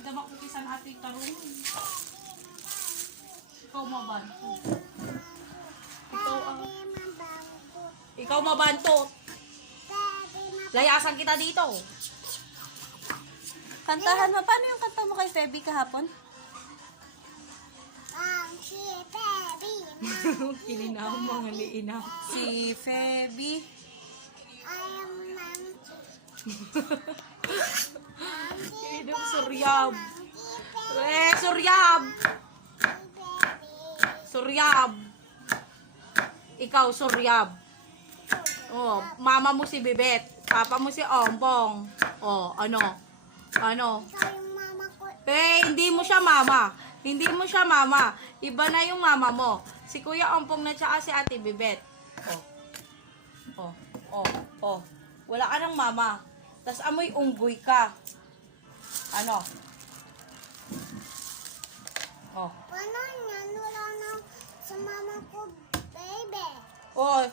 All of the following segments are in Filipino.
Ganda makukisan ate tarong. Ikaw mabanto. Ikaw mabanto. Layasan kita dito. Kantahan mo. Paano yung kanta mo kay Feby kahapon? Si Feby. Kilinaw mga liinaw. Si Feby. I am monkey. Kilinaw suryab. Suryab. Suryab. Ikaw suryab. Oh, mama mo si Bibet. Papa mo si Ompong. Oh, ano? Ano? Ikaw yung mama ko. Hindi mo siya mama. Hindi mo siya mama. Iba na yung mama mo. Si Kuya Ompong na tsaka si Ate Bibet. Oh. Wala ka ng mama. Tas amoy unggoy ka. Ano? Oh. Paano yan? Wala na sa mama ko, baby. Oh,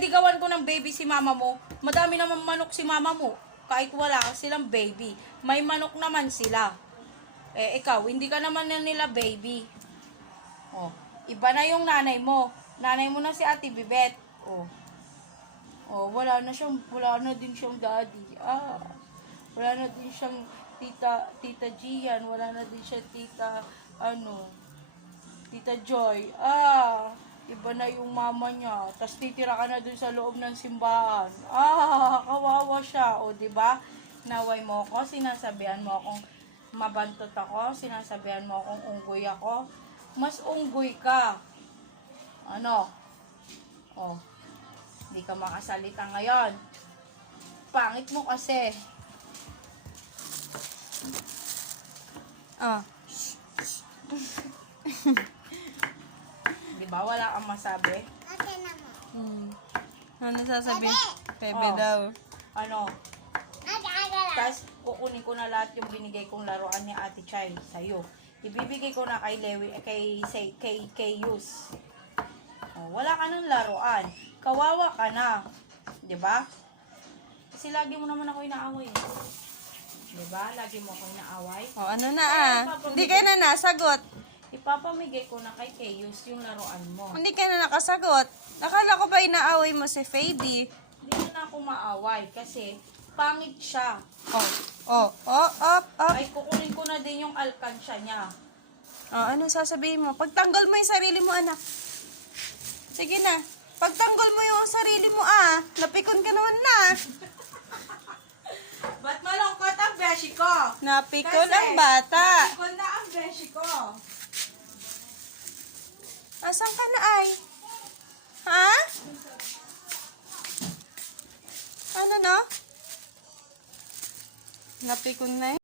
di gawan ko ng baby si mama mo. Madami naman manok si mama mo. Kahit wala silang baby. May manok naman sila. Ikaw, hindi ka naman na nila baby. Oh, iba na yung nanay mo. Nanay mo na si Ate Bibet. Wala na din siyang daddy. Wala na din siyang tita Gian. Wala na din siya tita Joy. Iba na yung mama niya. Tapos titira ka na dun sa loob ng simbahan. Kawawa siya. O, diba? Naway mo ako. Sinasabihan mo akong mabantot ako. Sinasabihan mo akong unggoy ako. Mas unggoy ka. Ano? Hindi ka makasalita ngayon. Pangit mo kasi. Diba? Wala kang masabi? Ate naman. Ano sasabihin? Feby daw. Ano? Agala. Tapos, kukunin ko na lahat yung binigay kong laruan ni Ate Chay sa'yo. Ibibigay ko na kay Lewi, kay Yus. Wala ka ng laruan. Kawawa ka na. Diba? Kasi lagi mo naman ako inaaway. Diba? Lagi mo ako inaaway. Ano na Hindi kayo na nasagot. Ipapamigay ko na kay Yus yung laruan mo. Hindi ka na nakasagot. Akala ko ba inaaway mo si Feby? Hindi na ako maaway kasi pangit siya. Ay, kukunin ko na din yung alkansya niya. Ano sasabihin mo? Pagtanggol mo yung sarili mo, anak. Sige na. Pagtanggol mo yung sarili mo, Napikon ka naman na. Ba't malungkot ang beshi ko? Napikon ang bata. Napikon na ang beshi ko. Asan ka na ay? Ha? Ano no? Napikon na